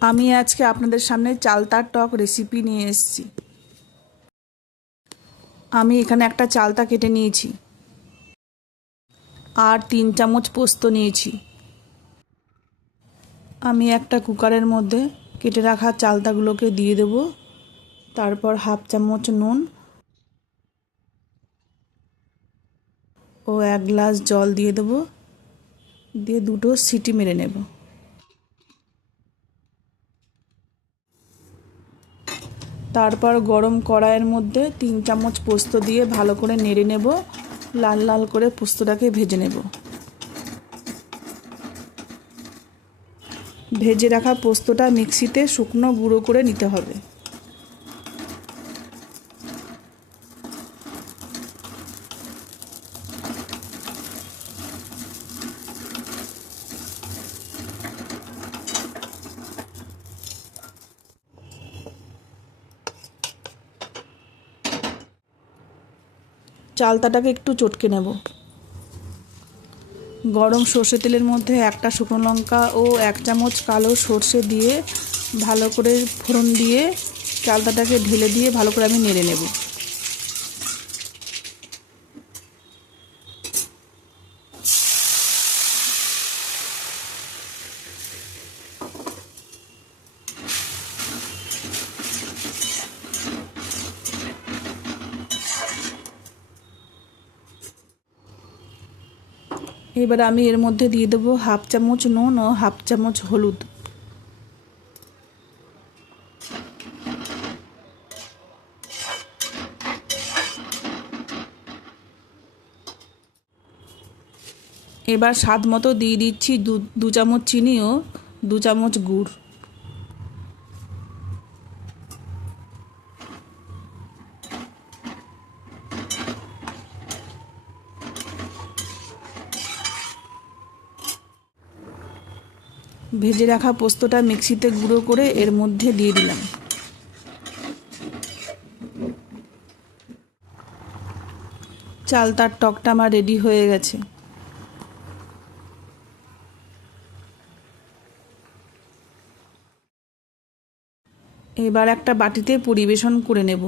আমি আজকে আপনাদের সামনে চালতার টক রেসিপি নিয়ে এসেছি। আমি এখানে একটা চালতা কেটে নিয়েছি। আর তিন চামচ পোস্ত নিয়েছি। আমি একটা কুকারের মধ্যে কেটে রাখা চালতাগুলোকে দিয়ে দেব। তারপর হাফ চামচ নুন ও এক গ্লাস জল দিয়ে দেবো। দিয়ে দুটো সিটি মেরে নেব। তারপর গরম কড়াইয়ের মধ্যে তিন চামচ পোস্ত দিয়ে ভালো করে নেড়ে নেব। লাল লাল করে পোস্তটাকে ভেজে নেব। ভেজে রাখা পোস্তটা মিক্সিতে শুকনো গুঁড়ো করে নিতে হবে। চালতাটাকে একটু চটকে নেব। গরম সর্ষে তেলের মধ্যে একটা শুকনো লঙ্কা ও এক চামচ কালো সর্ষে দিয়ে ভালো করে ফোড়ন দিয়ে চালতাটাকে ঢেলে দিয়ে ভালো করে আমি নেড়ে নেব। এবার আমি এর মধ্যে দিয়ে দেবো হাফ চামচ নুন ও হাফ চামচ হলুদ। এবার স্বাদ মতো দিয়ে দিচ্ছি দু চামচ চিনি ও দু চামচ গুড়। ভেজে রাখা পোস্তটা মিক্সিতে গুঁড়ো করে এর মধ্যে দিয়ে দিলাম। চালতার টকটা আমার রেডি হয়ে গেছে। এবার একটা বাটিতে পরিবেশন করে নেব।